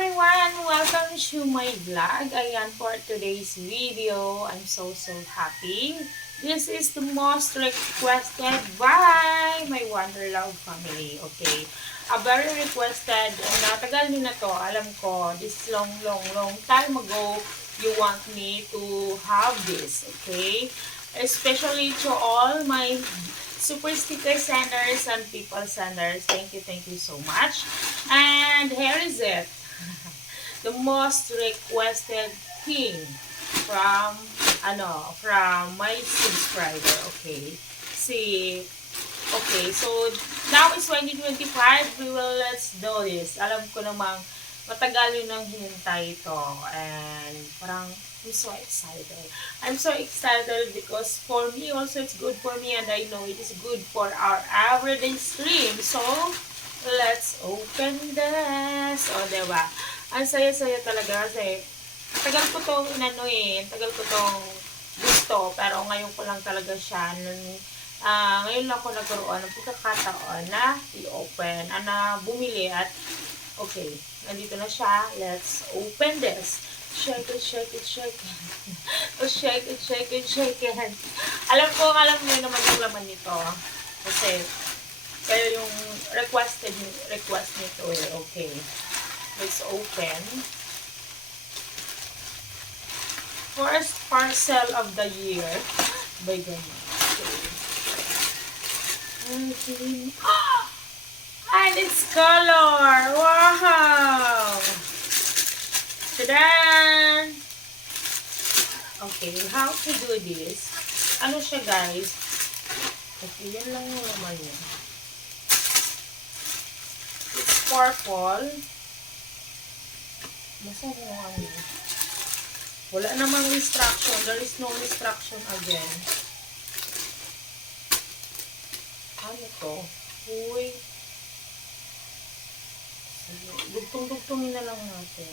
everyone! Welcome to my vlog. Ayan, for today's video, I'm so happy. This is the most requested by my Wonder Love family. Okay. A very requested, natagal nyo na to, alam ko, this long time ago, you want me to have this. Okay. Especially to all my super sticker senders and people senders. Thank you so much. And here is it. The most requested thing from from my subscriber. Okay. See, okay, so now is 2025. Let's do this. Alam ko namang matagal yun nang hinintay ito. And parang I'm so excited. I'm so excited because for me also it's good for me and I know it is good for our everyday stream. So, let's open this. O, diba? Ang saya-saya talaga kasi tagal ko tong tagal ko tong gusto pero ngayon ko lang talaga siya ngayon lang ako nagkaroon ng pagkakataon na i-open, na bumili at okay, nandito na siya. Let's open this. Shake it. Shake it. Alam niyo naman yung laman nito. Kasi, kayo yung request nito eh. Okay. Let's open. First parcel of the year. By ganyan. Okay. And it's color! Wow! Tadaan! Okay, how to do this? Ano siya, guys? Okay, yan lang yung naman yun. It's purple. Masa mo ano? Wala namang instruction. There is no instruction again. Ano to? Uy. Dugtong-dugtongin na lang natin.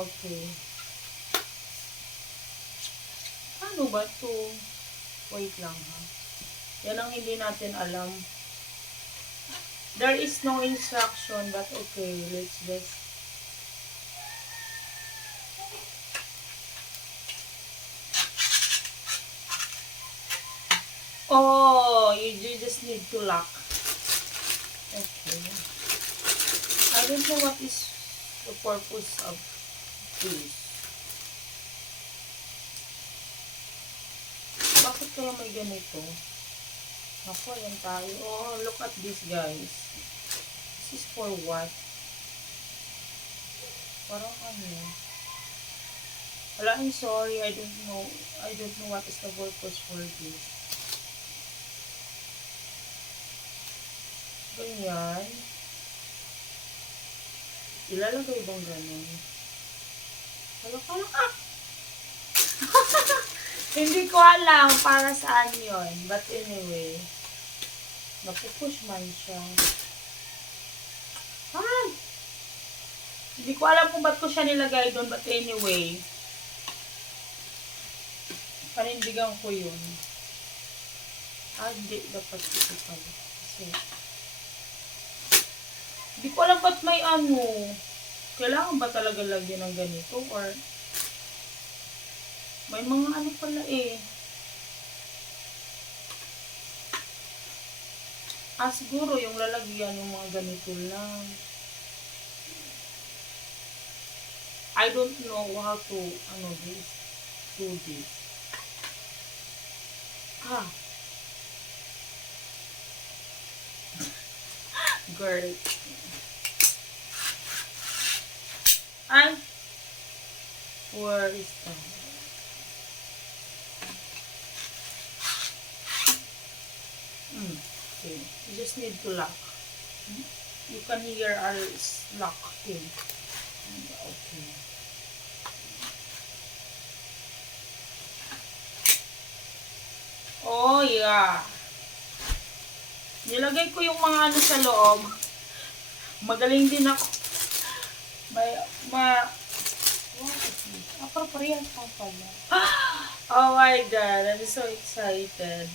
Okay. Ano ba to? Wait lang ha. Yan ang hindi natin alam. There is no instruction but okay, let's just you just need to lock. Okay. I don't know what is the purpose of this. Bakit kaya may ganito? Ako, yan tayo. Oh, look at this, guys. This is for what? Parang ano? Wala, I'm sorry. I don't know what is the purpose for this. Ganyan. Ilalagay bang ganun? Kala. Hindi ko alam para saan yon. But anyway, napupush man siya. Hindi ko alam kung ba't ko siya nilagay doon. But anyway, panindigan ko yun. Hindi. Dapat ito pala. Kasi, hindi ko alam ba't may ano. Kailangan ba talaga lagyan ng ganito? Or, may mga ano pala eh. Siguro yung lalagyan yung mga ganito lang. I don't know how to, do this. Girl. Where is that? Okay. You just need to lock. You can hear our lock thing. Okay. Oh, yeah. Nilagay ko yung mga ano sa loob. Magaling din ako. Appropriate pa pala. Oh my God, I'm so excited.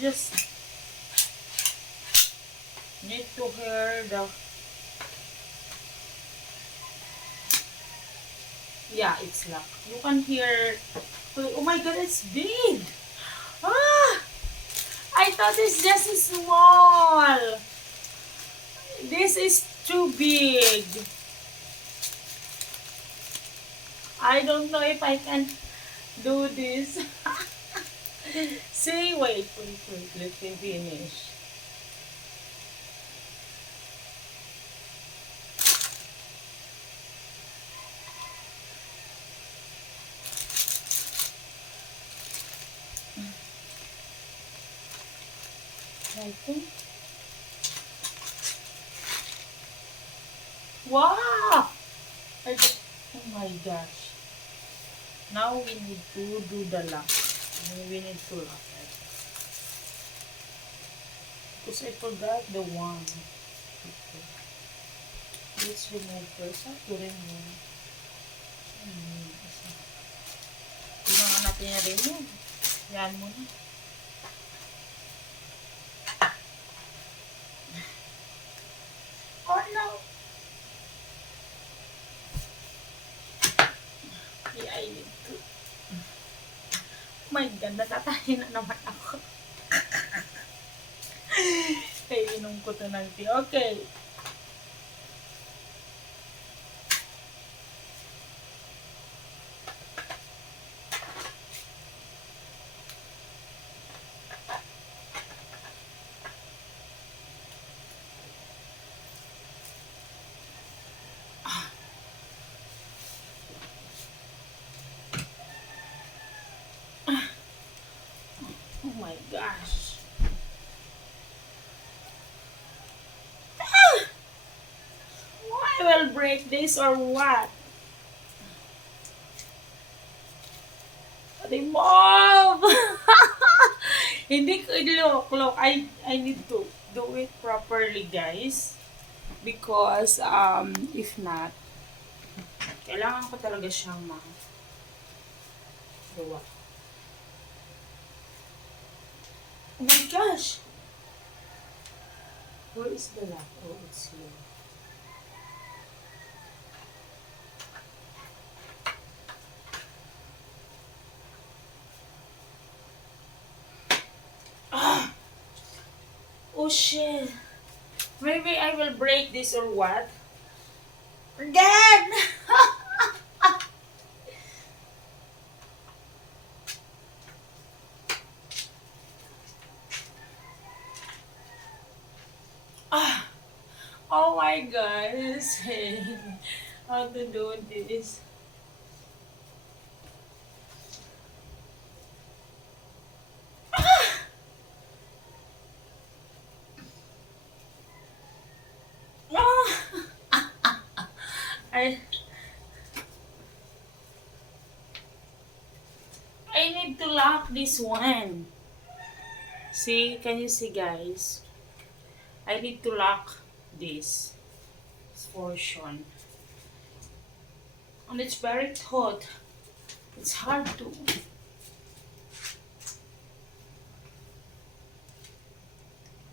just need to hear the... Yeah, it's locked. You can hear... Oh my god, it's big! Ah! I thought it's just small! This is too big. I don't know if I can do this. See, wait. Let me finish. I think. Wow! Oh my gosh. Now we need to do the lock. We need to lock it. Because I forgot the one. Let's remove first. How to remove? Hindi nga natin na-remove. Yan mo na. Oh no! Yeah, I need to. Oh my God, natatahin na naman ako. Kaya inom ko to ng tea. Okay. Oh my gosh. I will break this or what? Remove! Hindi ko look. I need to do it properly, guys. Because, if not, kailangan ko talaga siyang gawa. Oh my gosh! Where is the lock? Oh, it's here. Ah! Oh shit! Maybe I will break this or what? Again! Ah! Oh my gosh! How to do this? I need to lock this one. See, can you see, guys? I need to lock this portion. And it's very taut. It's hard to.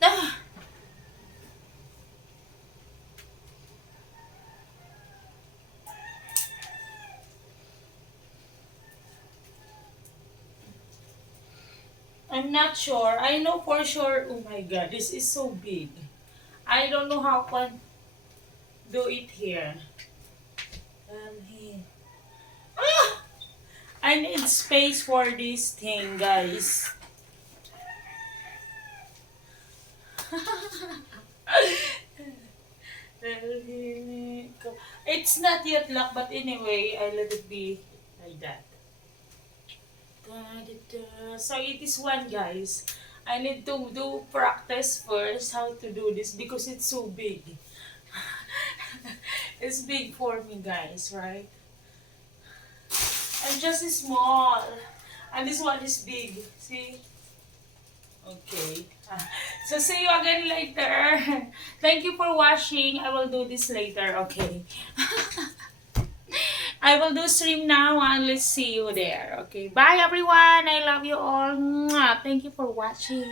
Ah! I'm not sure. I know for sure. Oh my god, this is so big. I don't know how can do it here. And here. Ah! I need space for this thing, guys. It's not yet locked, but anyway, I let it be like that. So it is one, guys. I need to do practice first how to do this because it's so big. It's big for me, guys, right? I'm just small. And this one is big. See? Okay. So see you again later. Thank you for watching. I will do this later. Okay. I will do stream now and let's see you there. Okay, bye everyone. I love you all. Mwah. Thank you for watching.